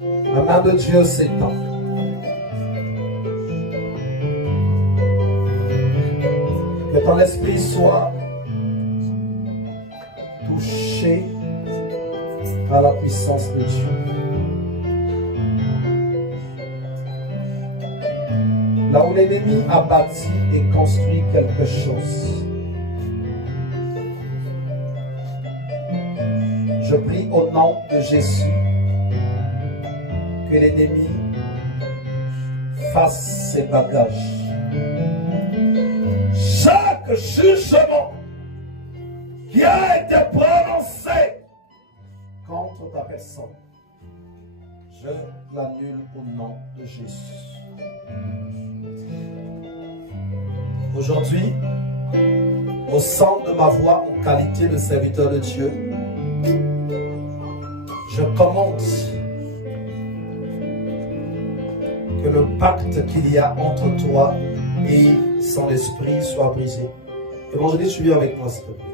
La main de Dieu s'étend. Que ton esprit soit touché par la puissance de Dieu. Là où l'ennemi a bâti et construit quelque chose, je prie au nom de Jésus que l'ennemi fasse ses bagages. Chaque jugement qui a été prononcé contre ta personne, je l'annule au nom de Jésus. Aujourd'hui, au son de ma voix en qualité de serviteur de Dieu, je commande que le pacte qu'il y a entre toi et son esprit soit brisé. Évangéliste, tu viens avec moi, s'il te plaît.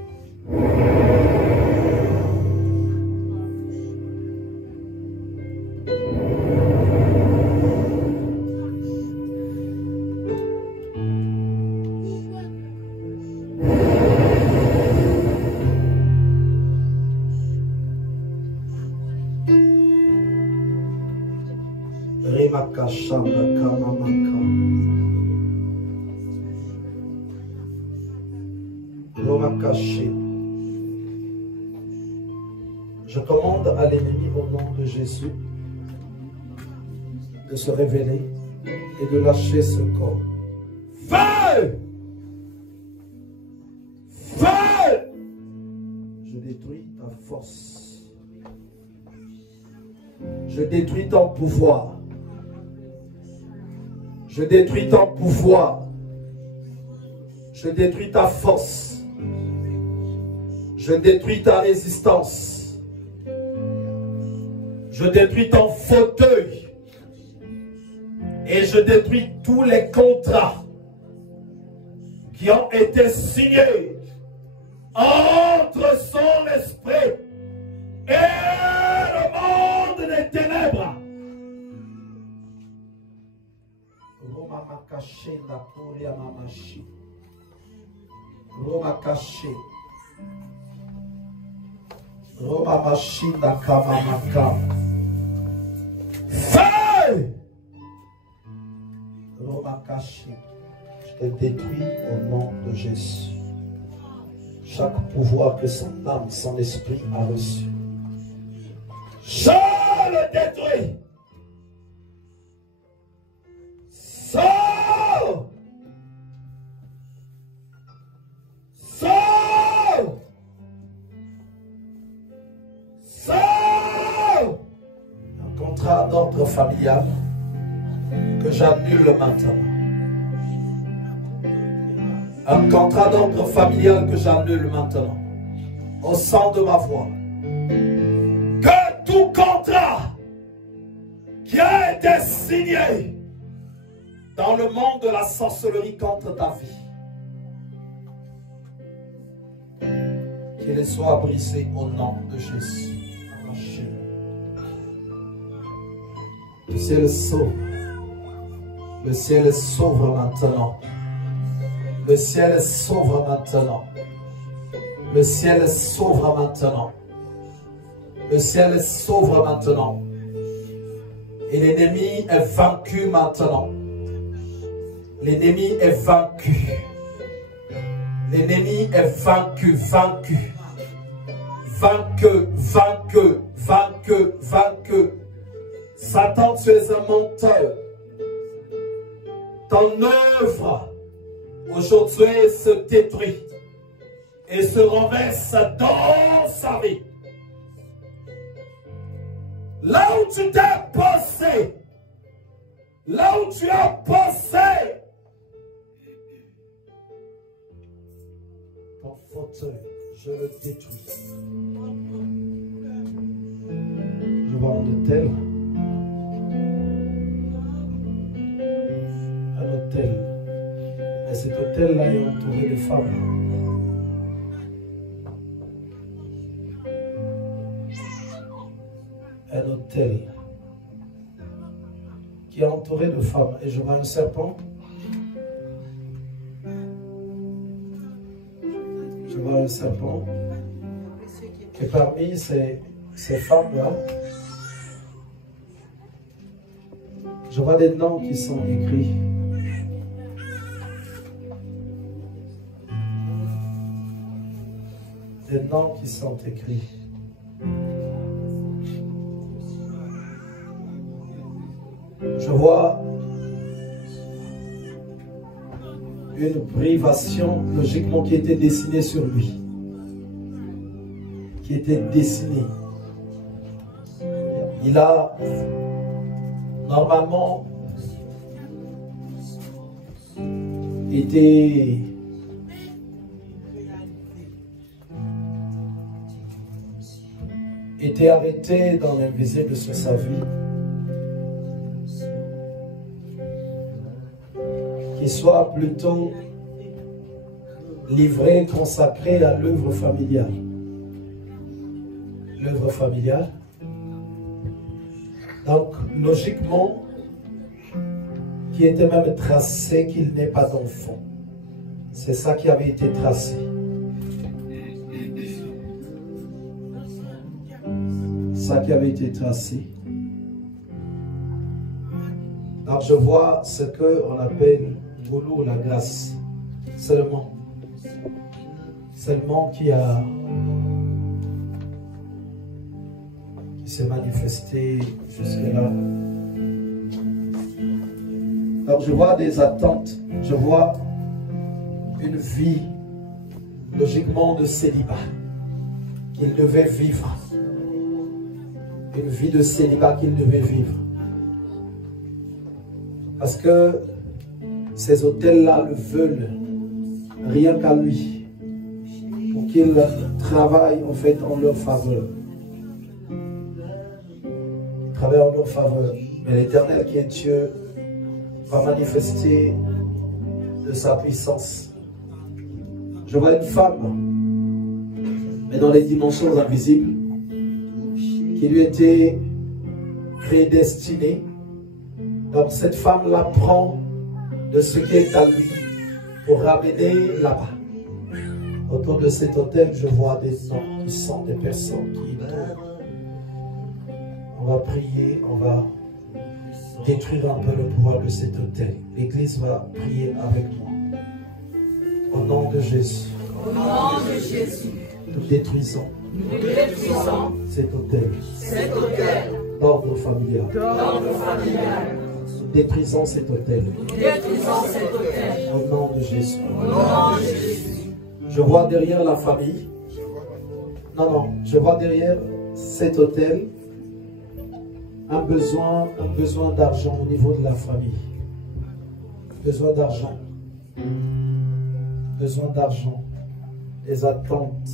Je commande à l'ennemi au nom de Jésus de se révéler et de lâcher ce corps. Feu! Feu! Je détruis ta force. Je détruis ton pouvoir. Je détruis ton pouvoir. Je détruis ta force. Je détruis ta résistance. Je détruis ton fauteuil. Et je détruis tous les contrats qui ont été signés entre son esprit et le monde des ténèbres. Roma caché la pouria mamachi. Roma caché. Roma machina kamamaka. Feu! Roma caché. Je te détruis au nom de Jésus. Chaque pouvoir que son âme, son esprit a reçu, je le détruis. Sors! Sors! Sors! Un contrat d'ordre familial que j'annule maintenant. Un contrat d'ordre familial que j'annule maintenant. Au son de ma voix. Que tout contrat qui a été signé dans le monde de la sorcellerie contre ta vie, qu'il soit brisé au nom de Jésus. Le ciel sauve. Le ciel s'ouvre maintenant. Le ciel s'ouvre maintenant. Le ciel s'ouvre maintenant. Le ciel s'ouvre maintenant. Et l'ennemi est vaincu maintenant. L'ennemi est vaincu. L'ennemi est vaincu, vaincu. Vaincu, vaincu, vaincu, vaincu. Satan, tu es un menteur. Ton œuvre aujourd'hui se détruit et se renverse dans sa vie. Là où tu t'es posé, là où tu as posé ton fauteuil, je le détruis. Je vois un hôtel. Un hôtel. Et cet hôtel-là est entouré de femmes. Un hôtel qui est entouré de femmes. Et je vois un serpent. Je vois un serpent. Et parmi ces femmes-là, je vois des noms qui sont écrits. Des noms qui sont écrits. Je vois une privation logiquement qui était dessinée sur lui. Qui était dessinée. Il a normalement été arrêté dans l'invisible sur sa vie. Qu'il soit plutôt livré, consacré à l'œuvre familiale. L'œuvre familiale. Donc, logiquement, qui était même tracé qu'il n'ait pas d'enfant. C'est ça qui avait été tracé. Ça qui avait été tracé. Donc, je vois ce qu'on appelle Goulou, la grâce. Seulement qui s'est manifesté jusque-là. Donc je vois des attentes, je vois une vie logiquement de célibat qu'il devait vivre. Une vie de célibat qu'il devait vivre. Parce que ces hôtels-là le veulent rien qu'à lui. Pour qu'il travaille en fait en leur faveur. Travaille en leur faveur. Mais l'Éternel qui est Dieu va manifester de sa puissance. Je vois une femme, mais dans les dimensions invisibles, qui lui était prédestinée. Donc cette femme-là prend de ce qui est à lui pour ramener là-bas. Autour de cet hôtel, je vois des noms qui sont des personnes qui tombent. On va prier, on va détruire un peu le pouvoir de cet hôtel. L'Église va prier avec moi. Au nom de Jésus. Au nom de Jésus. Nous détruisons. Nous détruisons cet hôtel. D'ordre familial. Nous détruisons cet hôtel. Au nom de Jésus. Au nom de Jésus. Je vois derrière la famille. Non, je vois derrière cet hôtel un besoin d'argent au niveau de la famille. Besoin d'argent. Besoin d'argent. Des attentes.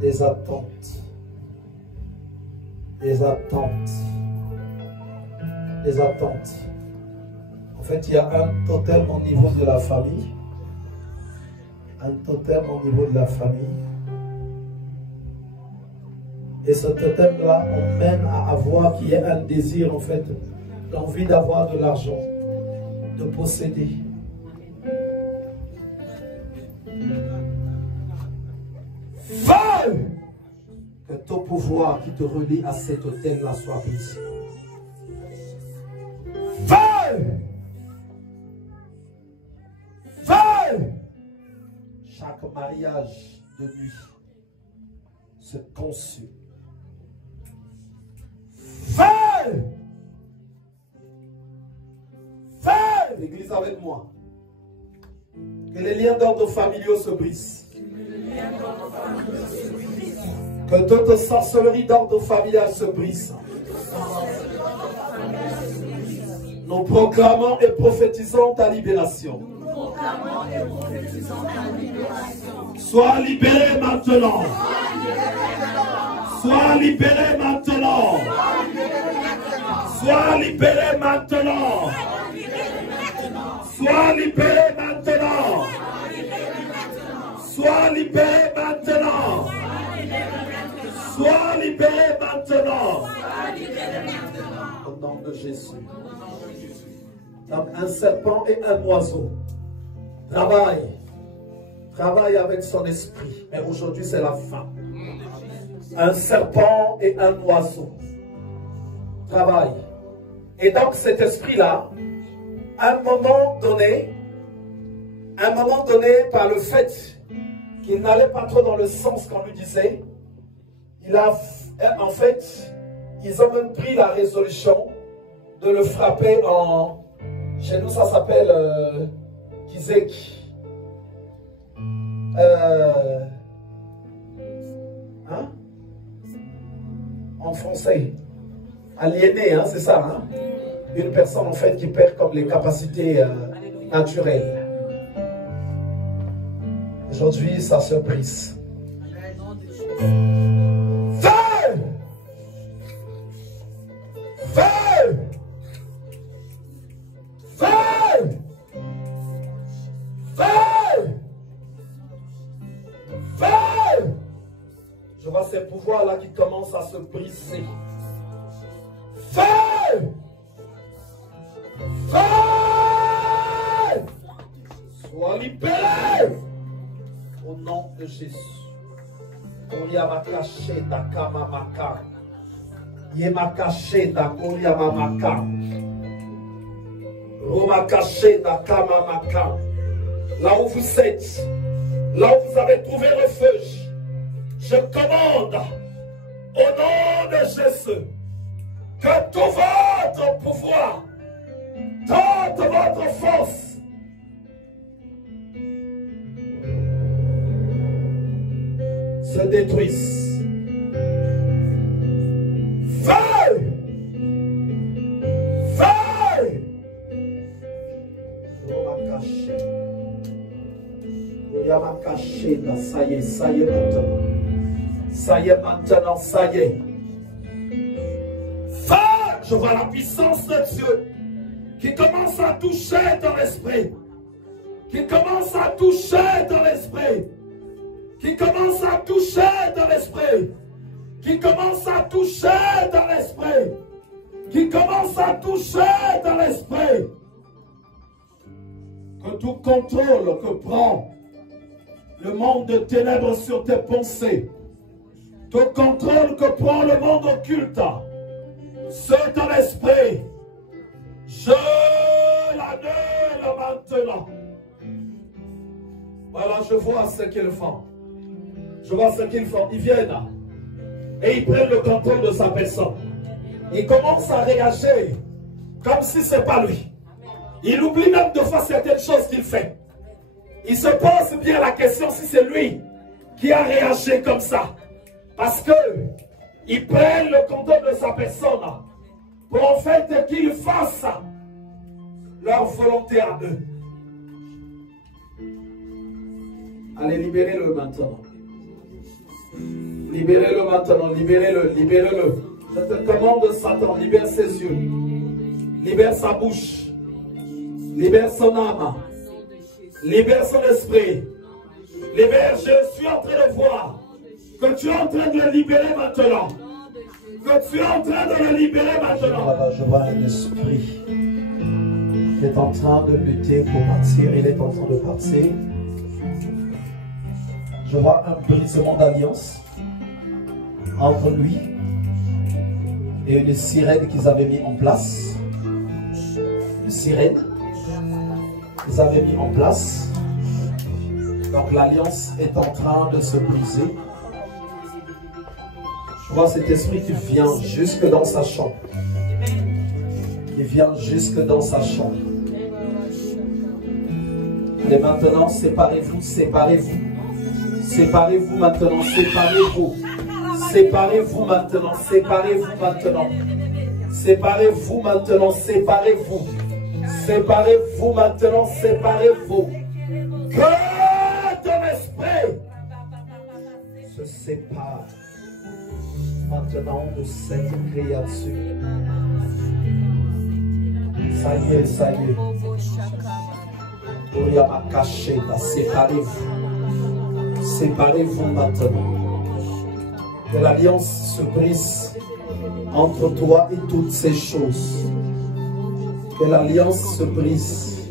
Des attentes. Des attentes. Des attentes. En fait, il y a un totem au niveau de la famille. Un totem au niveau de la famille. Et ce totem-là, on mène à avoir qu'il y ait un désir, en fait, l'envie d'avoir de l'argent, de posséder. Feu! Que ton pouvoir qui te relie à cet hôtel-là soit brisé. Feu! Feu! Chaque mariage de nuit se consume. Feu! Feu! L'église avec moi. Que les liens d'ordre familiaux se brisent. Que toute sorcellerie d'ordre familial se brise. Nous proclamons et prophétisons ta libération. Sois libéré maintenant. Sois libéré maintenant. Sois libéré maintenant. Sois libéré maintenant. Sois libéré maintenant. Sois libéré maintenant. Au nom de Jésus. Donc un serpent et un oiseau. Travaille avec son esprit. Mais aujourd'hui c'est la fin. Un serpent et un oiseau. Travaille. Et donc cet esprit-là, à un moment donné, par le fait qu'il n'allait pas trop dans le sens qu'on lui disait, en fait, ils ont même pris la résolution de le frapper en... Chez nous, ça s'appelle Kizek. En français. Aliéné, hein, c'est ça. Hein? Une personne, en fait, qui perd comme les capacités naturelles. Aujourd'hui, ça se brise. Feu! Feu! Feu! Feu! Feu! Je vois ces pouvoirs-là qui commencent à se briser. Feu! Feu! Sois libéré! Au nom de Jésus. Oriamakache dakamamaka. Yemakache dakoriamamaka. Romakache dakamamaka. Là où vous êtes, là où vous avez trouvé refuge, je commande au nom de Jésus que tout votre pouvoir, toute votre force se détruisent. Feu! Feu! Ça y est maintenant. Ça y est maintenant, ça y est. Feu! Je vois la puissance de Dieu qui commence à toucher dans l'esprit. Qui commence à toucher dans l'esprit. Qui commence à toucher dans l'esprit. Qui commence à toucher dans l'esprit. Qui commence à toucher dans l'esprit. Que tout contrôle que prend le monde de ténèbres sur tes pensées, tout contrôle que prend le monde occulte sur ton esprit, je l'annule maintenant. Voilà, je vois ce qu'ils font. Je vois ce qu'ils font. Ils viennent et ils prennent le contrôle de sa personne. Ils commencent à réagir comme si ce n'est pas lui. Il oublie même de faire certaines choses qu'il fait. Il se pose bien la question si c'est lui qui a réagi comme ça. Parce que ils prennent le contrôle de sa personne pour en fait qu'ils fassent leur volonté à eux. Allez, libérez-le maintenant. Libérez-le maintenant, libérez-le, libérez-le. Je te commande, Satan, libère ses yeux. Libère sa bouche. Libère son âme. Libère son esprit. Libère, je suis en train de voir que tu es en train de le libérer maintenant. Que tu es en train de le libérer maintenant. Voilà, je vois un esprit qui est en train de lutter pour partir. Il est en train de partir. Je vois un brisement d'alliance entre lui et une sirène qu'ils avaient mis en place. Une sirène qu'ils avaient mis en place. Donc l'alliance est en train de se briser. Je vois cet esprit qui vient jusque dans sa chambre. Il vient jusque dans sa chambre. Et maintenant, séparez-vous, séparez-vous. Séparez-vous maintenant, séparez-vous. Séparez-vous maintenant, séparez-vous maintenant. Séparez-vous maintenant, séparez-vous. Séparez-vous maintenant, séparez-vous. Que ton esprit se sépare maintenant de cette créature. Ça y est, ça y est. Il y a ma cachette, séparez-vous. Séparez-vous maintenant. Que l'alliance se brise entre toi et toutes ces choses. Que l'alliance se brise.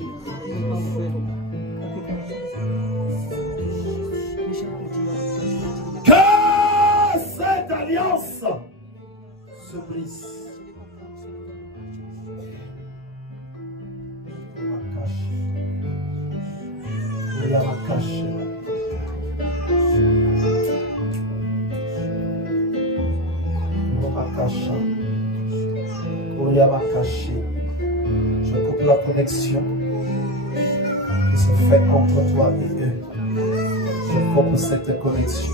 Que cette alliance se brise. Je coupe la connexion qui se fait entre toi et eux. Je coupe cette connexion.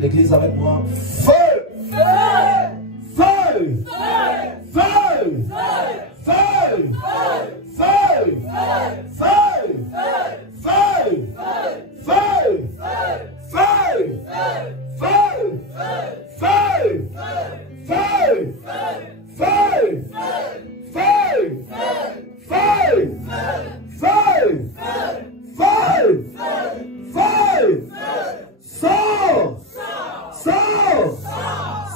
L'église avec moi. Feu! Feu! Feu! Feu! Feu! Feu! Feu! Feu! Feu! Feu! Feu! Feu! Feu! Feu! Feu! Feu! Feu! Feu! Feu! Sors! Sors!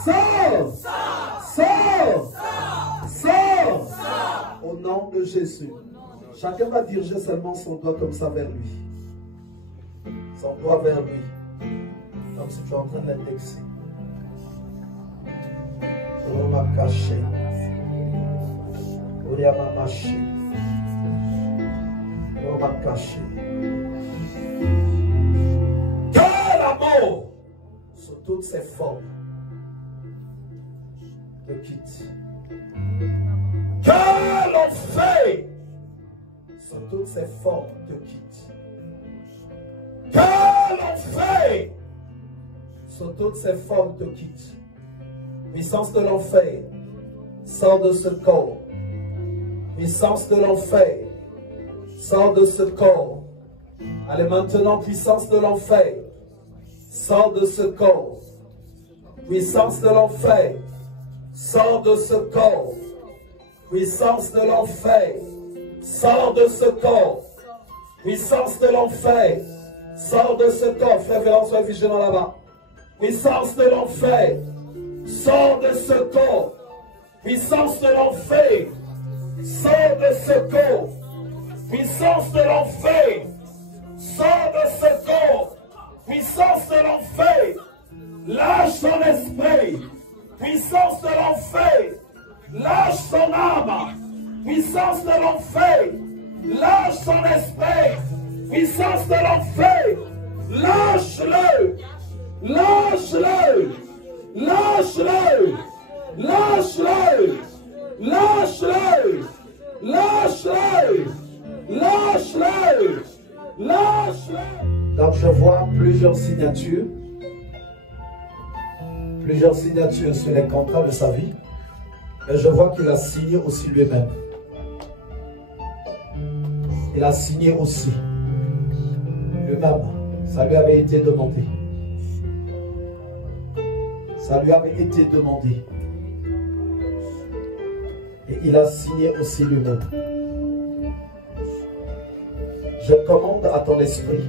Sors! Sors! Sors! Au nom de Jésus. Chacun va diriger seulement son doigt comme ça vers lui. Son doigt vers lui. Comme si tu es en train d'indexer. On m'a caché. On m'a mâché. On m'a caché. Que l'amour sous toutes ses formes te quitte. Que l'enfer sous toutes ses formes te quitte. Que l'enfer sous toutes ses formes te quitte. Puissance de l'enfer, sors de ce corps. Puissance de l'enfer, sors de ce corps. Allez maintenant, puissance de l'enfer, sors de ce corps. Puissance de l'enfer, sors de ce corps. Puissance de l'enfer, sors de ce corps. Puissance de l'enfer, sors de ce corps. Frère Vélan, sois vigilant là-bas. Puissance de l'enfer, sors de ce corps. Puissance de l'enfer, sors de ce corps. Puissance de l'enfer, sors de ce corps. Puissance de l'enfer, lâche ton esprit. Puissance de l'enfer, lâche ton âme. Puissance de l'enfer, lâche ton esprit. Puissance de l'enfer, lâche-le. Lâche-le. Lâche-le. Lâche-le. Lâche-le. Lâche-le. Lâche-le. Lâche-le. Donc je vois plusieurs signatures sur les contrats de sa vie. Et je vois qu'il a signé aussi lui-même. Il a signé aussi lui-même. Ça lui avait été demandé. Ça lui avait été demandé. Et il a signé aussi lui-même. Je commande à ton esprit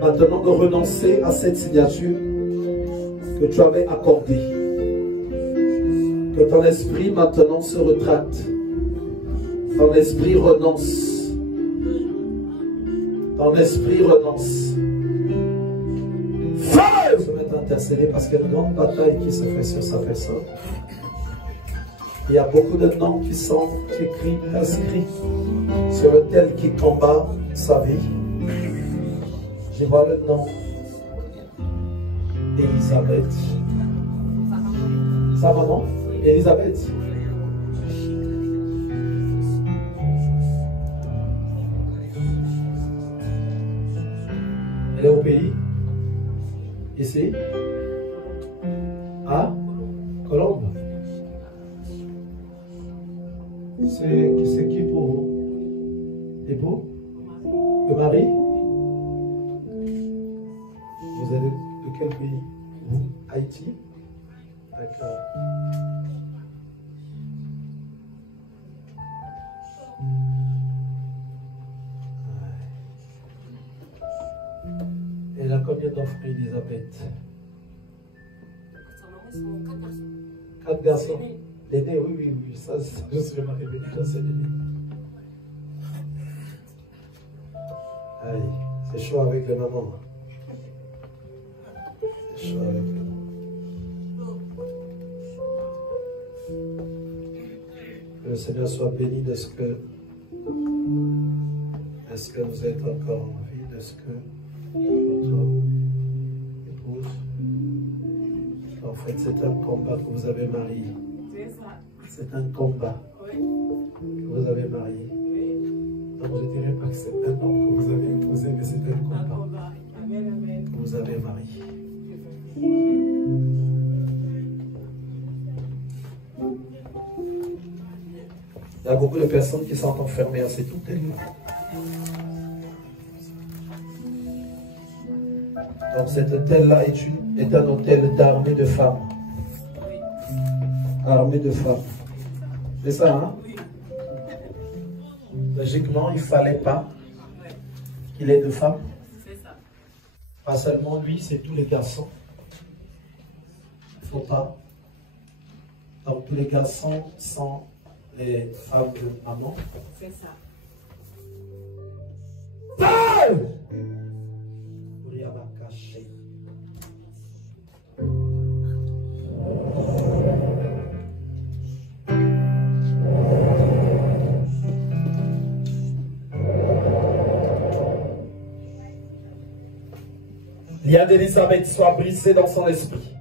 maintenant de renoncer à cette signature que tu avais accordée. Que ton esprit maintenant se retracte. Ton esprit renonce. Ton esprit renonce. Feu! Je vais t'intercéder parce qu'il y a une grande bataille qui se fait sur sa personne. Il y a beaucoup de noms qui sont écrits, inscrits sur lequel qui combat sa vie. Je vois le nom Elisabeth. Ça va, non? Elisabeth. Elle est au pays. Ici. À Colombe. C'est qui pour vous? Époux? Le mari? quel pays? Vous? Haïti? D'accord. Elle a combien d'enfants, Elisabeth? Sa maman, ils sont 4 garçons. 4 garçons. L'aîné, oui, ça, je suis remarqué, ça c'est l'aîné. Aïe, c'est chaud avec les mamans. C'est chaud avec les mamans. Que le Seigneur soit béni de ce que vous êtes encore en vie, de ce que votre épouse. En fait, c'est un combat que vous avez marié. C'est ça. C'est un combat Oui. que vous avez marié. Oui. Donc je ne dirais pas que c'est un homme que vous avez épousé, mais c'est un Un combat combat. Amen, amen. que vous avez marié. Il y a beaucoup de personnes qui sont enfermées à cet hôtel-là. Donc cet hôtel-là est un hôtel d'armée de femmes. Oui. Armée de femmes. C'est ça, hein? Oui. Logiquement, il ne fallait pas qu'il ait de femmes. C'est ça. Pas seulement lui, c'est tous les garçons. Il ne faut pas. Donc tous les garçons sont les femmes de maman. C'est ça. Lien d'Élisabeth soit brisé dans son esprit.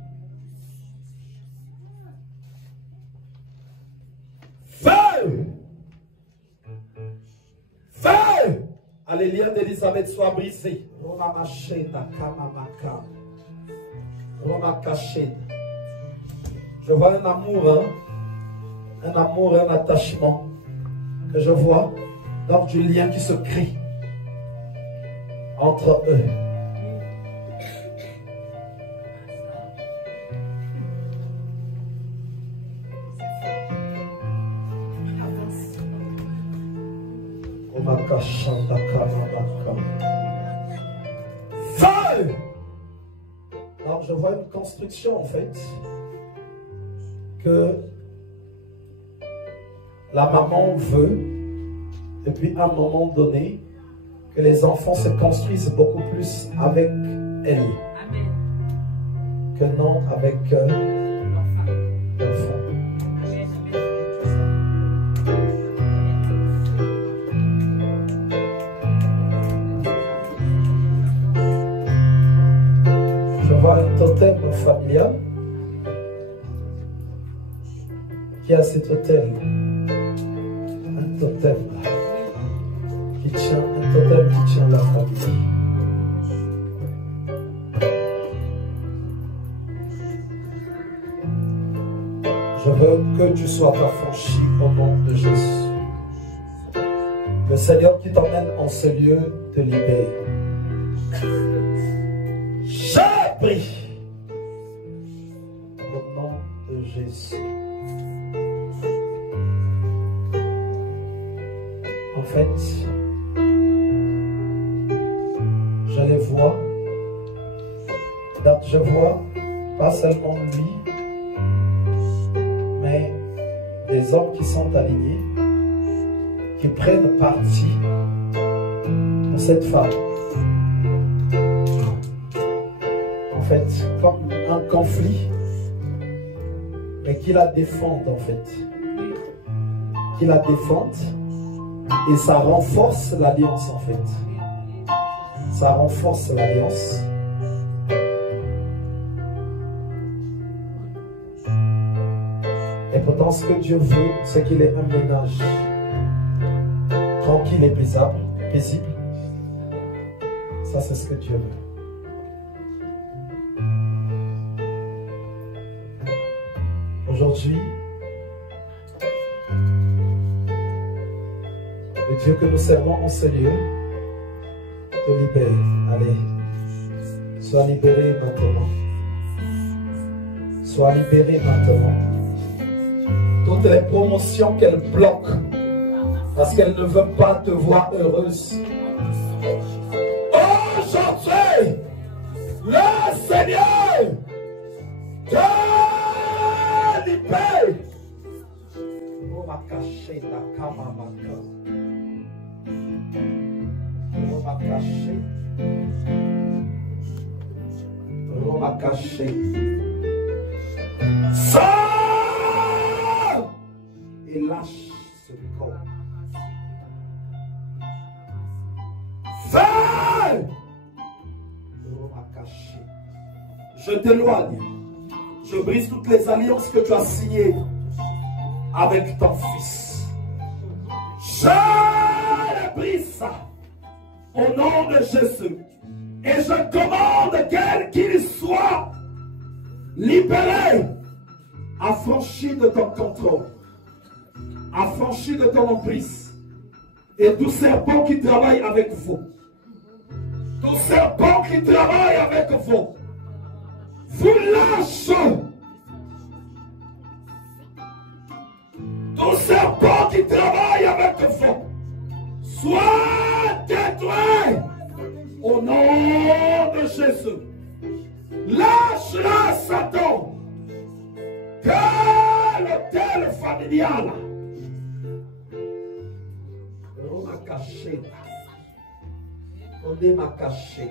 Feu! Feu! Allez, lien d'Élisabeth soit brisé. Je vois un amour, hein? Un amour, un attachement que je vois dans du lien qui se crée entre eux. Feu! Alors je vois une construction en fait que la maman veut, et puis à un moment donné que les enfants se construisent beaucoup plus avec elle. Amen. Que non avec l'enfant. Amen, Je vois un totem familial qui a cet hôtel. Un totem qui tient, un totem qui tient la famille. Je veux que tu sois affranchi au nom de Jésus. Le Seigneur qui t'emmène en ce lieu te libère. J'ai pris au nom de Jésus. En fait, je les vois. Je vois pas seulement lui, mais des hommes qui sont alignés, qui prennent parti pour cette femme. En fait, comme un conflit, mais qui la défendent en fait. Qui la défendent et ça renforce l'alliance en fait. Ça renforce l'alliance. Et pourtant, ce que Dieu veut, c'est qu'il ait un ménage tranquille et paisible. Ça, c'est ce que Dieu veut. Aujourd'hui, le Dieu que nous servons en ce lieu te libère. Allez, Sois libéré maintenant. Sois libéré maintenant. Toutes les promotions qu'elle bloque parce qu'elle ne veut pas te voir heureuse. Aujourd'hui, le Seigneur te libère. On va cacher la kamamaka. On va cacher. On va cacher. Sors et lâche ce corps. Fais. On va cacher. Je t'éloigne. Je brise toutes les alliances que tu as signées avec ton fils. Je les brise au nom de Jésus. Et je commande qu'il soit libéré, affranchi de ton contrôle, affranchi de ton emprise. Et tout serpent qui travaille avec vous, tout serpent qui travaille avec vous, vous lâchez. Tout serpent qui travaille avec vous, soit détruit au nom de Jésus. Lâche-la, Satan. Que l'hôtel familial. On m'a caché. On m'a caché.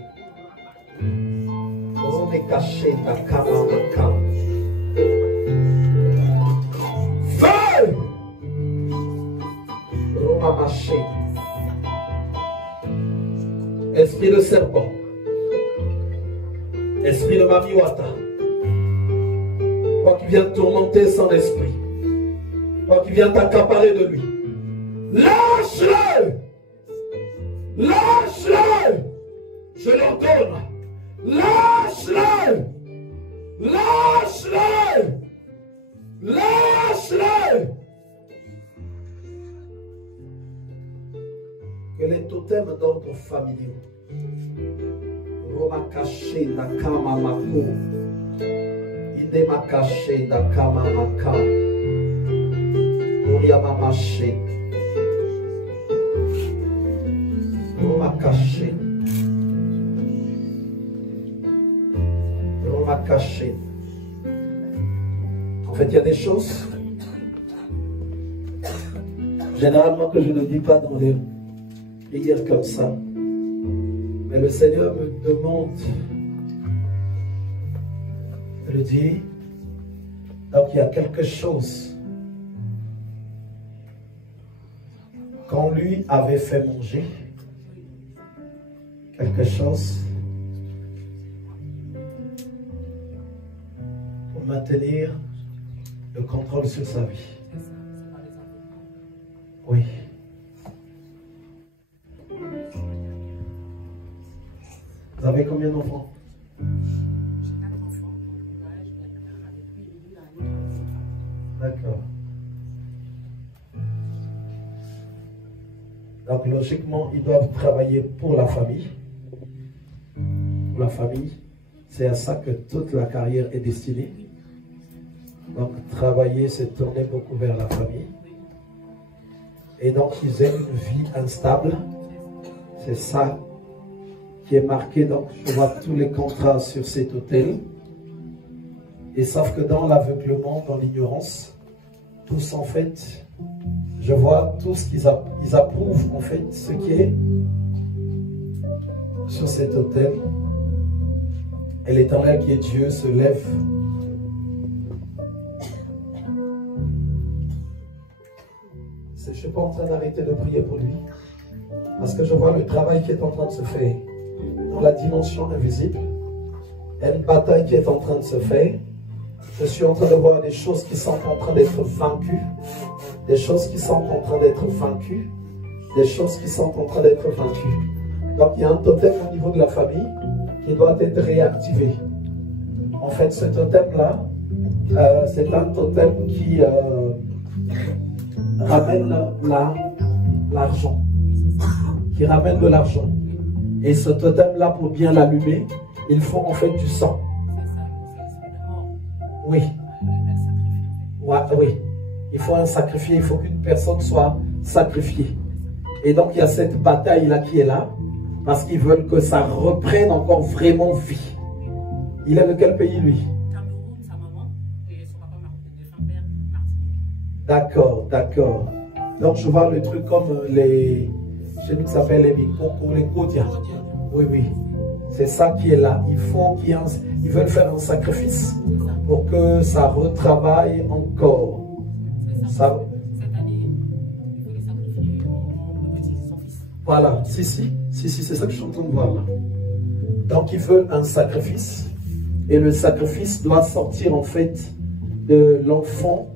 On m'a caché ta kamamaka. Feu! On m'a caché. Esprit de serpent. Esprit de Mamiwata. Toi qui viens tourmenter son esprit. Toi qui viens t'accaparer de lui. Lâche-le! Lâche-le! Je l'ordonne. Lâche-le! Lâche-le! Lâche-le! Que les totems d'ordre familiaux, Roma caché na kama mako, ide ma caché na kama maka, Oria mama caché, Roma caché, Roma caché. En fait, il y a des choses généralement que je ne dis pas dans les prières comme ça. Mais le Seigneur me demande de le dire. Donc il y a quelque chose qu'on lui avait fait manger. Quelque chose pour maintenir le contrôle sur sa vie. Oui. Vous avez combien d'enfants? J'ai 4 enfants. D'accord. Donc logiquement, ils doivent travailler pour la famille. Pour la famille, c'est à ça que toute la carrière est destinée. Donc travailler, c'est tourner beaucoup vers la famille. Et donc ils aiment une vie instable. C'est ça qui est marqué. Donc je vois tous les contrats sur cet hôtel. Et sauf que dans l'aveuglement, dans l'ignorance, tous en fait, je vois tous qu'ils approuvent en fait ce qui est sur cet hôtel. Et l'Éternel qui est Dieu se lève. Je ne suis pas en train d'arrêter de prier pour lui. Parce que je vois le travail qui est en train de se faire dans la dimension invisible. Il y a une bataille qui est en train de se faire. Je suis en train de voir des choses qui sont en train d'être vaincues. Des choses qui sont en train d'être vaincues. Des choses qui sont en train d'être vaincues. Donc il y a un totem au niveau de la famille qui doit être réactivé. En fait, ce totem-là, c'est un totem qui ramène l'argent. Qui ramène de l'argent. Et ce totem-là, pour bien l'allumer, Il faut en fait du sang. C'est ça, c'est la mort. Oui. La sacrifice. Ouais, oui. Il faut un sacrifié, il faut qu'une personne soit sacrifiée. Et donc il y a cette bataille-là qui est là, parce qu'ils veulent que ça reprenne encore vraiment vie. Il est de quel pays lui? Cameroun, sa maman, et son papa père Martinique. D'accord, d'accord. Donc je vois le truc comme les, chez nous ça s'appelle les Mikoko, les Kodia. Oui, oui. C'est ça qui est là. Il faut ils veulent faire un sacrifice pour que ça retravaille encore. Ça, cette année, il voulait sacrifier le petit, son fils. voilà, si, c'est ça que je suis en train de voir là. Donc ils veulent un sacrifice. Et le sacrifice doit sortir en fait de l'enfant,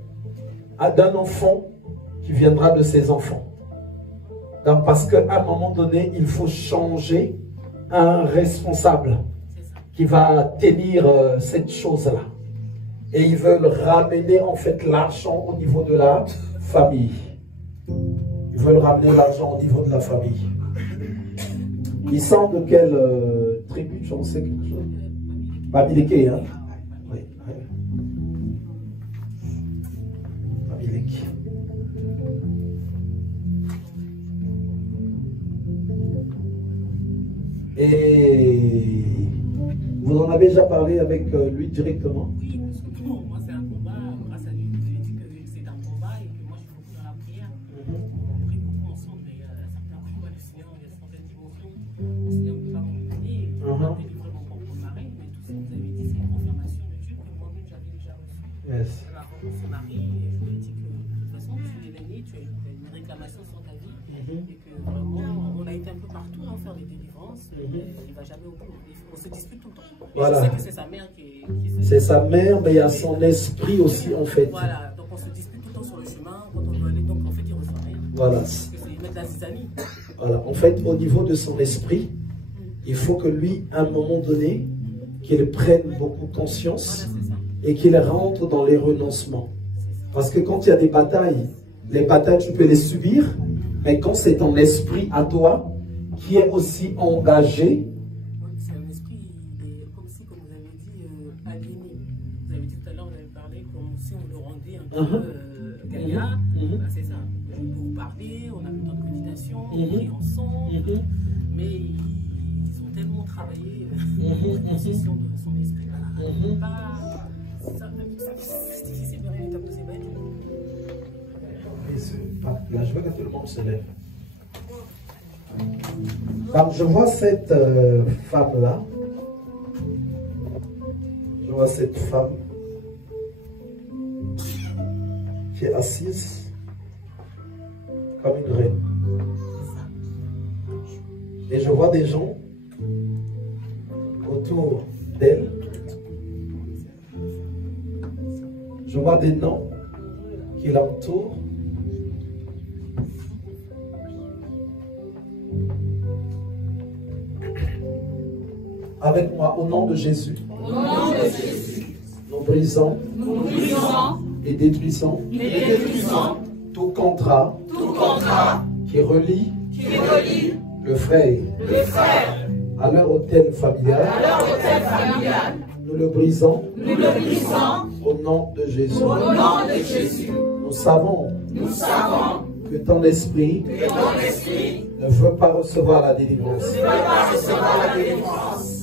d'un enfant qui viendra de ses enfants. Donc, parce qu'à un moment donné, il faut changer un responsable qui va tenir cette chose-là. Et ils veulent ramener en fait l'argent au niveau de la famille. Ils veulent ramener l'argent au niveau de la famille. Ils sont de quelle tribu? J'en sais quelque chose. Bamileke, hein? Oui. Bamileke. Et vous en avez déjà parlé avec lui directement? Oui, parce que moi c'est un combat, grâce à lui, je lui ai dit que c'est un combat et que moi je suis beaucoup dans la prière. On prie beaucoup ensemble, mais certains combats du Seigneur, il y a certaines dimensions. Le Seigneur ne peut pas m'en donner, il peut pas délivrer mon propre mari, mais tout ce que vous avez dit, c'est une confirmation de Dieu que moi-même j'avais déjà reçu. Yes. Je l'ai rencontré son mari et je lui ai dit que de toute façon tu es l'aîné, tu as une réclamation sur ta vie et que vraiment on a été un peu partout à faire des délivrances, il ne va jamais au bout. On se dispute tout le temps. Et voilà. je sais que c'est sa mère qui c'est sa mère, mais il y a son esprit aussi en fait. Voilà, donc on se dispute tout le temps sur le chemin, quand on doit aller, donc en fait il ne reçoit rien. Voilà. Parce que c'est mettre la zizanie. Voilà, en fait, au niveau de son esprit, il faut que lui, à un moment donné, qu'il prenne beaucoup conscience et qu'il rentre dans les renoncements. Parce que quand il y a des batailles, les batailles, tu peux les subir, mais quand c'est ton esprit à toi qui est aussi engagé, C'est un esprit, il est comme si, comme vous avez dit, aliéné. Vous avez dit tout à l'heure, vous avez parlé comme si on le rendait un peu gaillard. Ben, c'est ça. Je peux vous parler, on a le temps de méditation, on prie ensemble, mais ils ont tellement travaillé la possession de son esprit. C'est difficile de rien étape de ses bêtes. Là, je veux que tout le monde se lève. Donc, je vois cette femme-là. Je vois cette femme qui est assise comme une reine. Et je vois des gens autour d'elle. Je vois des noms qui l'entourent. Avec moi, au nom de Jésus, nous brisons et détruisons tout contrat qui relie le frère à leur hôtel familial. Nous le brisons au nom de Jésus. Nous savons que ton esprit ne veut pas recevoir la délivrance.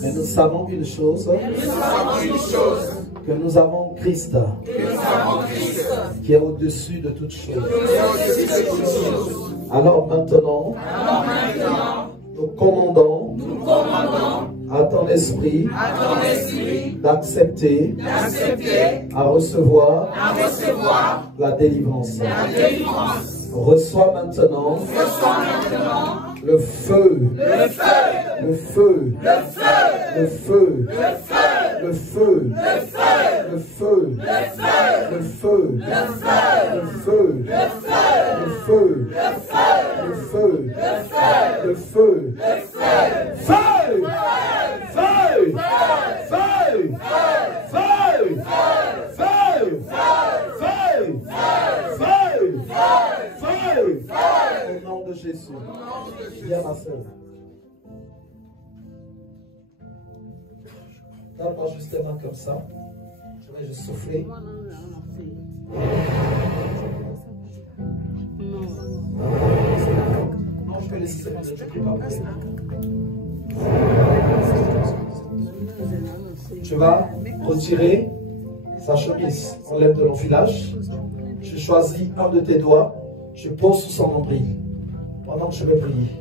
Mais nous savons une chose, que nous avons Christ, qui est au-dessus de toutes choses. Alors maintenant, nous commandons à ton esprit d'accepter à recevoir la délivrance. Reçois maintenant le feu, le feu, le feu, le feu, le feu, le feu, le feu, le feu, le feu, le feu, feu, feu, feu, feu, feu, feu, au nom de Jésus. Viens ma soeur. Donne-moi juste tes mains comme ça. Je vais juste souffler. Non, je vais laisser. Je prie pas. Tu vas retirer sa chemise. Enlève de l'enfilage. Je choisis un de tes doigts. Je pose sous son nombril. Pendant que je vais prier.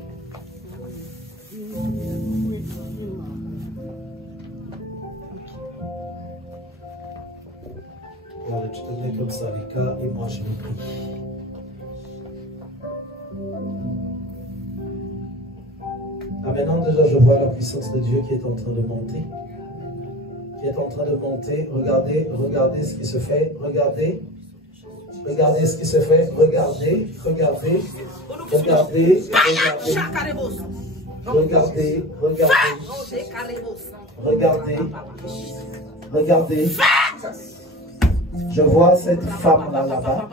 Voilà, tu te mets comme ça, Rika, et moi je vais prier. Ah, maintenant déjà je vois la puissance de Dieu qui est en train de monter. Qui est en train de monter. Regardez, regardez ce qui se fait. Regardez. Regardez ce qui se fait. Regardez, regardez. Regardez, regardez. Regardez, regardez. Regardez. Regardez. Je vois cette femme-là, là-bas.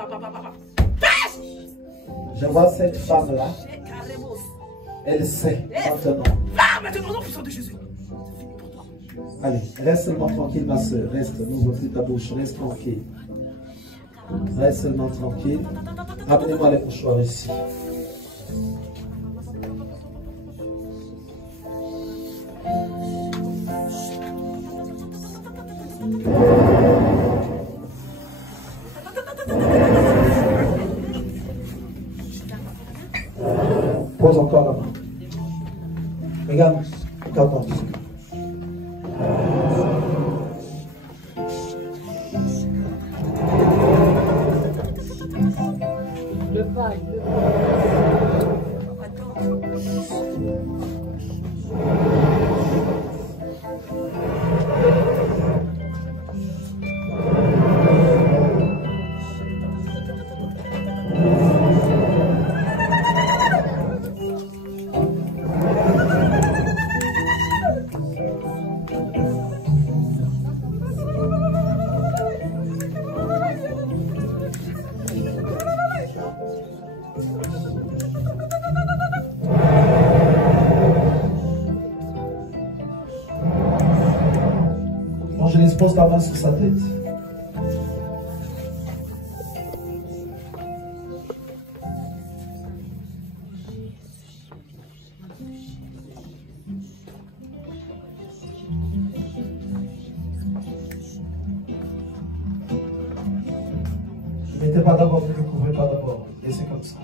Je vois cette femme-là. Elle sait maintenant. Maintenant, non, puissant de Jésus. Allez, reste seulement tranquille, ma soeur. Reste, n'ouvre plus ta bouche. Reste tranquille. Reste seulement tranquille. Amenez-moi les mouchoirs ici. Pose encore la main. Regarde, regarde-moi. Le vague, Pose ta main sur sa tête. Ne mettez pas d'abord, ne le couvrez pas d'abord. Laissez comme ça.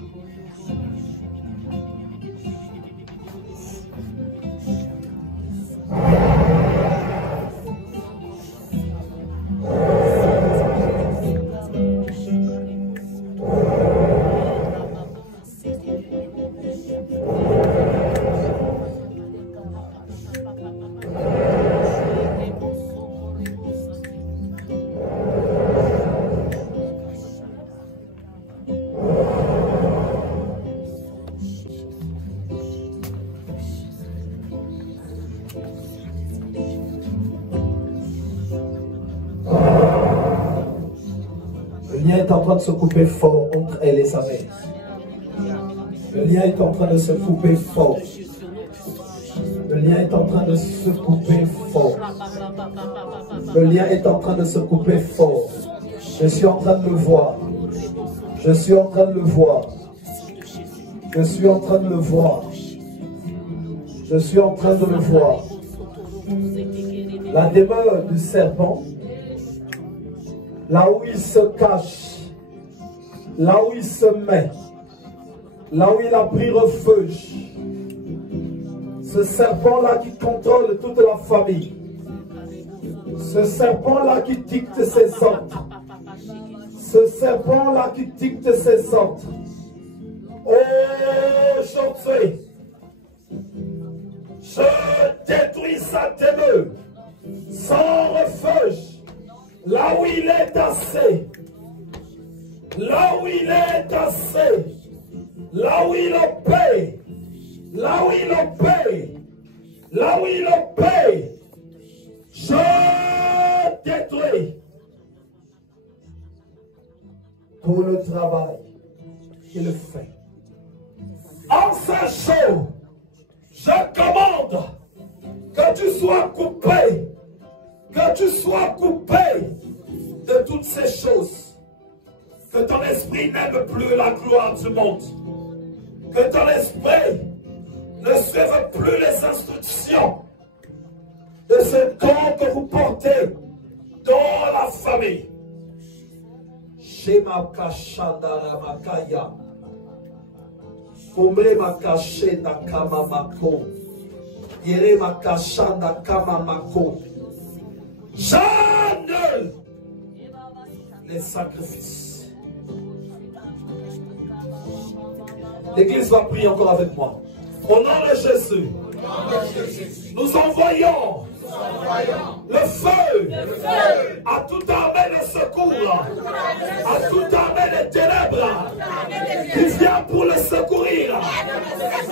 Le lien est en train de se couper fort entre elle et sa mère. Le lien est en train de se couper fort. Le lien est en train de se couper fort. Le lien est en train de se couper fort. Je suis en train de le voir. Je suis en train de le voir. Je suis en train de le voir. Je suis en train de le voir. La demeure du serpent, là où il se cache, là où il se met, là où il a pris refuge, ce serpent-là qui contrôle toute la famille, ce serpent-là qui dicte ses ordres, ce serpent-là qui dicte ses ordres, aujourd'hui, je détruis sa demeure, son refuge, là où il est tassé, là où il est tassé, là où il opère, là où il opère, là où il opère, je détruis tout le travail qu'il fait. En ce jour, je commande que tu sois coupé Que tu sois coupé de toutes ces choses. Que ton esprit n'aime plus la gloire du monde. Que ton esprit ne suive plus les instructions de ce don que vous portez dans la famille. Shema kashanda makaya. Komre makashenda kama mako. Yere makashanda kama mako. J'annule les sacrifices. L'église va prier encore avec moi. Au nom de Jésus, nous envoyons le feu à toute armée de secours, à toute armée des ténèbres qui vient pour le secourir.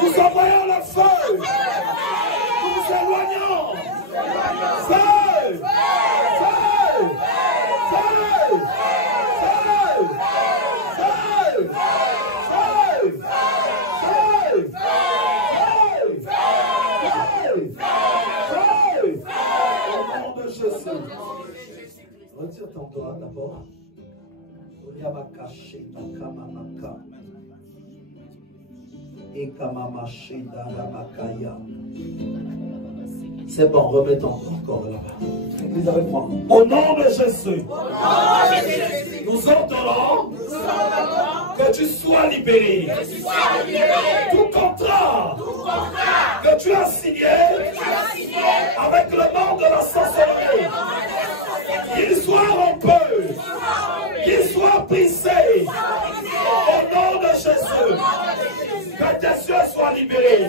Nous envoyons le feu. Nous nous éloignons. Feu! Feu! Feu! Feu! Feu! Feu! Feu! Au nom de Jésus. Retire ton doigt d'abord. C'est bon, remets ton corps là-bas. Église avec moi. Au nom de Jésus. Nous ordonnons que tu sois libéré. Tout contrat que tu as signé avec le monde de la sorcellerie, qu'il soit rompu, qu'il soit brisé. Au nom de Jésus. Que tes yeux soient libérés.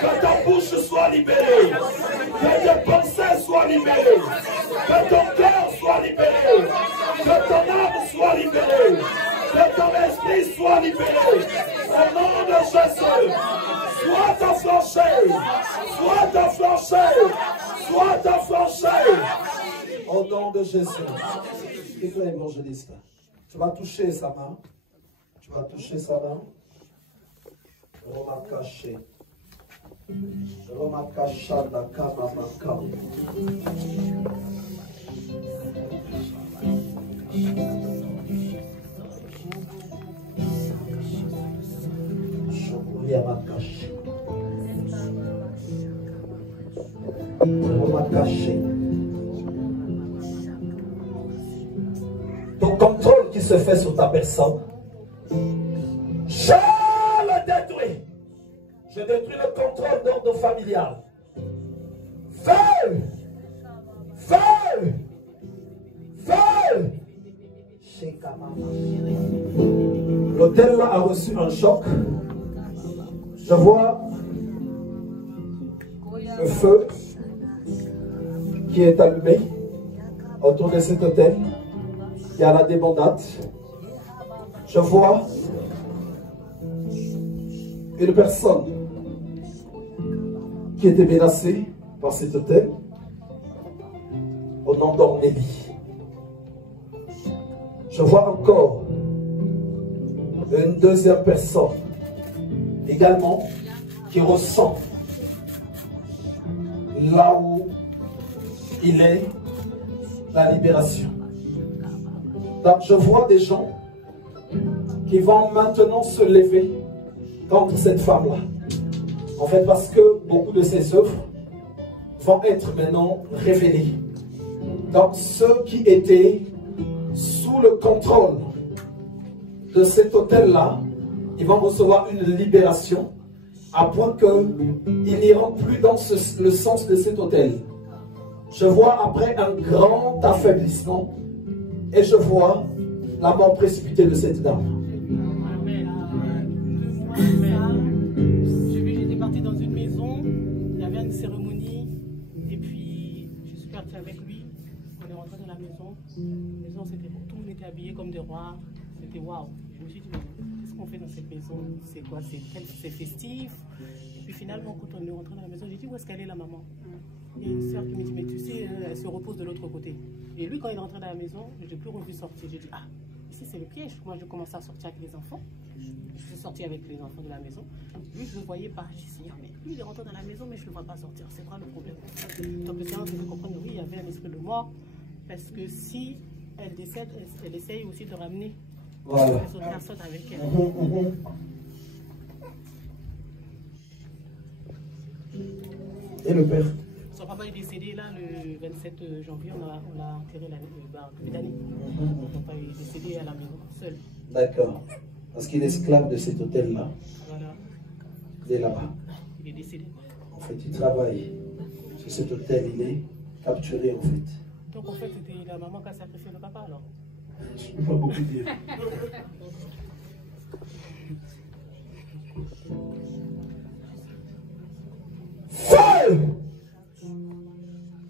Que ta bouche soit libérée. Que tes pensées soient libérées. Que ton cœur soit libéré. Que ton âme soit libérée. Que ton esprit soit libéré. Au nom de Jésus. Sois affranchi. Sois affranchi. Sois affranchi. Au nom de Jésus. Écoute l'évangéliste. Tu vas toucher sa main. Tu vas toucher sa main. Roma caché. Roma cachada kama maka. Shokuria makashi. Roma caché. Ton contrôle qui se fait sur ta personne, je le détruis. Je détruis le contrôle d'ordre familial. Feu! Feu! Feu! L'hôtel là a reçu un choc. Je vois le feu qui est allumé autour de cet hôtel. Il y a la débandade. Je vois une personne qui était menacée par cet hôtel au nom d'Ornélie. Je vois encore une deuxième personne également qui ressent là où il est la libération. Donc je vois des gens qui vont maintenant se lever contre cette femme-là. En fait, parce que beaucoup de ses œuvres vont être maintenant révélées. Donc ceux qui étaient sous le contrôle de cet hôtel-là, ils vont recevoir une libération à point qu'ils n'iront plus dans le sens de cet hôtel. Je vois après un grand affaiblissement et je vois la mort précipitée de cette dame. J'ai vu, j'étais partie dans une maison, il y avait une cérémonie, et puis je suis partie avec lui. On est rentré dans la maison. La maison, c'était tout le monde était habillé comme des rois. C'était waouh. Je me suis dit, qu'est-ce qu'on fait dans cette maison? C'est quoi? C'est festif. Et puis finalement, quand on est rentré dans la maison, j'ai dit, où est-ce qu'elle est la maman? Il y a une soeur qui me dit, mais tu sais, elle se repose de l'autre côté. Et lui, quand il est rentré dans la maison, je n'ai plus revu sortir. J'ai dit, ah, ici, c'est le piège. Moi, je commençais à sortir avec les enfants. Je suis sortie avec les enfants de la maison. Lui, je ne le voyais pas. Je dis, Seigneur, mais lui, il est rentré dans la maison, mais je ne le vois pas sortir. C'est quoi le problème? Donc, le Seigneur devait comprendre, oui, il y avait un esprit de mort. Parce que si elle décède, elle essaye aussi de ramener les autres personnes avec elle. Et le père? Son papa est décédé là le 27 janvier, on l'a enterré l'année d'année. Son papa est décédé à la maison, seul. D'accord. Parce qu'il est esclave de cet hôtel-là. Voilà. Il est là-bas. Il est décédé. En fait, il travaille sur cet hôtel, il est capturé en fait. Donc en fait, c'était la maman qui a sacrifié le papa alors? Je ne peux pas beaucoup dire. Feu!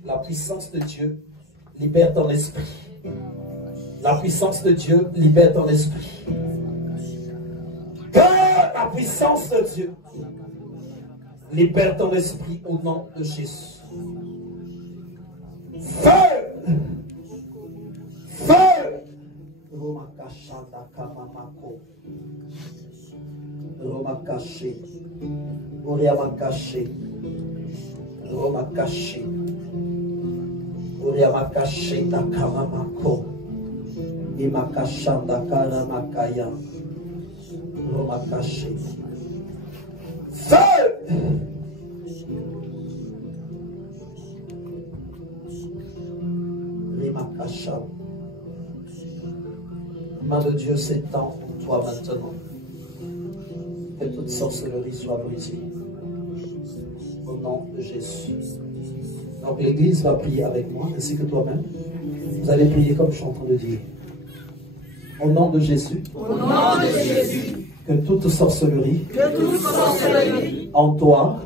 La puissance de Dieu libère ton esprit. La puissance de Dieu libère ton esprit. Que la puissance de Dieu libère ton esprit au nom de Jésus. Feu! Feu! Roma caché. Oriama caché. Roma caché. Oriama caché takamamako. Imakashanda karamakaya. Roma caché. Feu! Rimakasham. Main de Dieu s'étend pour toi maintenant. Que toute sorcellerie soit brisée. Au nom de Jésus. Donc l'Église va prier avec moi, ainsi que toi-même. Vous allez prier comme je suis en train de dire. Au nom de Jésus. Au nom de Jésus. Que toute sorcellerie, en toi,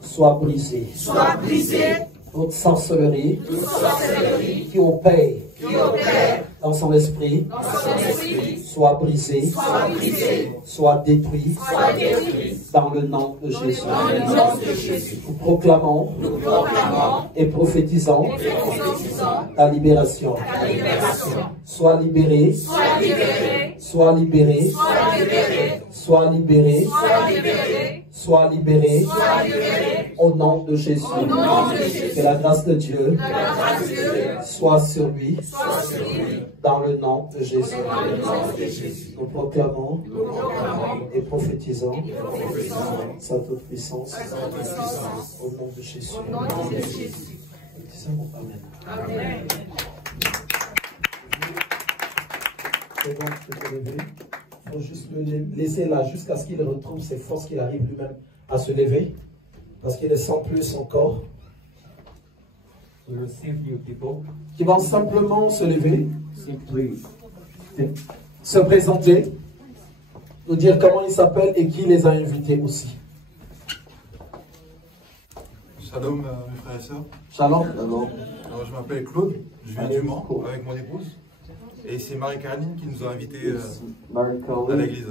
soit brisée. Soit brisée. Toute sorcellerie, qui opère dans son esprit, soit brisée, soit détruite, dans le nom de Jésus. Nous proclamons et prophétisons ta libération. Sois libéré, sois libéré, sois libéré, sois libéré, au nom de Jésus. Que la grâce de Dieu soit sur lui, dans le nom de Jésus. Nous proclamons et prophétisons sa toute puissance au nom de Jésus. Disons Amen. Amen. C'est bon, tu peux te lever. Il faut juste le laisser là jusqu'à ce qu'il retrouve ses forces, qu'il arrive lui-même à se lever. Parce qu'il ne sent plus son corps. Qui vont simplement se lever, se présenter, nous dire comment ils s'appellent et qui les a invités aussi. Shalom mes frères et sœurs. Shalom. Alors, je m'appelle Claude, je viens du Mans avec mon épouse. Et c'est Marie-Caroline qui nous a invités à l'église.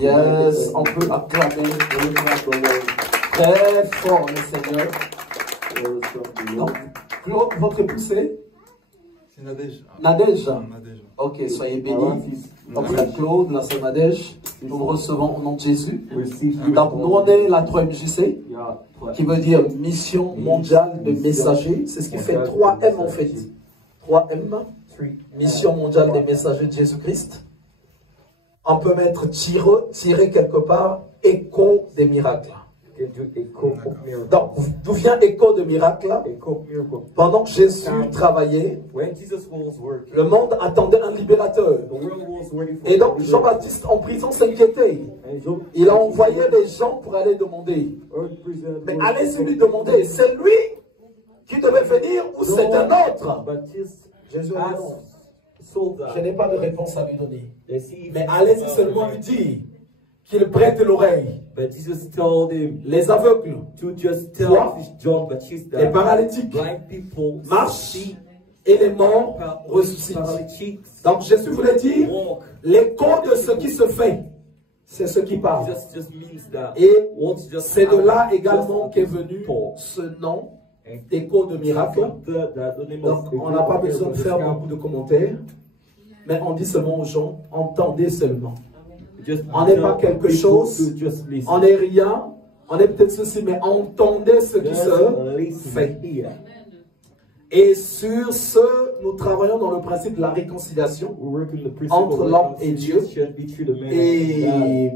Yes, on peut acclamer très fort le Seigneur. Donc, Claude, votre épouse c'est Nadège. Nadège. Nadège. Ok, soyez bénis. Donc, frère Claude, la sœur Nadège, nous vous recevons au nom de Jésus. Donc, nous on est la 3MJC, qui veut dire Mission Mondiale de Messagers. C'est ce qui fait 3M en fait. 3M, Mission Mondiale des Messagers de Jésus-Christ. On peut mettre tiré quelque part, écho des miracles. Donc, d'où vient écho de miracle? Pendant que Jésus travaillait, le monde attendait un libérateur. Et donc, Jean-Baptiste en prison s'inquiétait. Il a envoyé les gens pour aller demander. Mais allez-y lui demander, c'est lui qui devait venir ou c'est un autre? Jésus a dit non. Je n'ai pas de réponse à lui donner. Mais allez-y seulement lui dire qu'il prête l'oreille. Les aveugles, les paralytiques marchent et les morts ressuscitent. Donc Jésus voulait dire, l'écho de ce qui se fait, c'est ce qui parle. Et c'est de là également qu'est venu ce nom, écho de miracle. Donc on n'a pas besoin de faire beaucoup de commentaires. Mais on dit seulement aux gens, entendez seulement. On n'est pas quelque chose, on n'est rien, on est peut-être ceci, mais entendez ce qui se fait. Et sur ce, nous travaillons dans le principe de la réconciliation entre l'homme et Dieu, et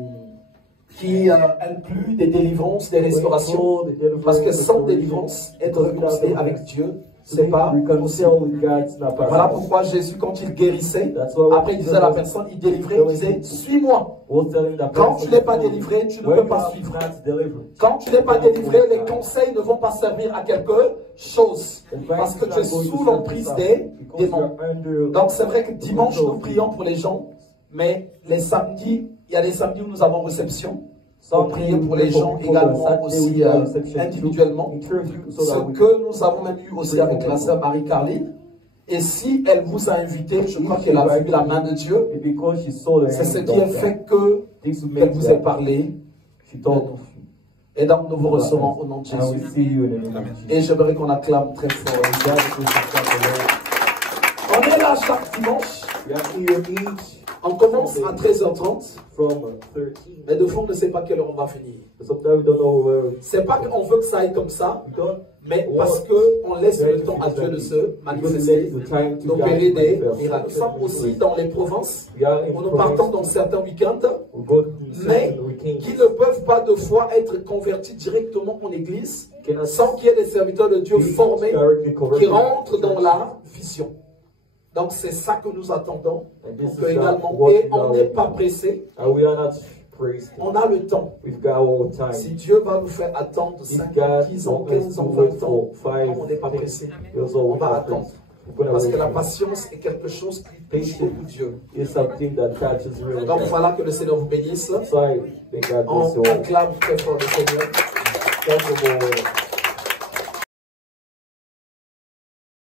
qui inclut des délivrances, des restaurations, parce que sans délivrance, être réconcilié avec Dieu, c'est pas possible. Voilà pourquoi Jésus, quand il guérissait, après il disait à la personne, il délivrait, il disait, suis-moi. Quand tu n'es pas délivré, tu ne peux pas suivre. Quand tu n'es pas délivré, les conseils ne vont pas servir à quelque chose. Parce que tu es sous l'emprise des démons. Donc c'est vrai que dimanche, nous prions pour les gens, mais les samedis, il y a des samedis où nous avons réception. Sans prier pour les gens également aussi individuellement. Ce que nous avons même eu aussi avec la sœur Marie-Carline. Et si elle vous a invité, je crois qu'elle a vu la main de Dieu. C'est ce qui a fait qu'elle vous ait parlé. Et donc nous vous recevons au nom de Jésus. Et j'aimerais qu'on acclame très fort. On est là chaque dimanche. On commence à 13h30. Mais de fond, on ne sait pas quelle heure on va finir. C'est pas qu'on veut que ça aille comme ça, mais parce qu'on laisse le temps à Dieu de se manifester, d'opérer des miracles. Nous sommes aussi dans les provinces où nous partons dans certains week-ends, mais qui ne peuvent pas de fois être convertis directement en église sans qu'il y ait des serviteurs de Dieu formés qui rentrent dans la vision. Donc c'est ça que nous attendons. Donc, également, et on n'est pas pressé. On a le temps. Si Dieu va nous faire attendre 5 ans, 10 ans, 15 ans, 20 ans, on n'est pas pressé. On va attendre. Parce que la patience est quelque chose qui touche beaucoup Dieu. Donc voilà, que le Seigneur vous bénisse. On acclame très fort le Seigneur.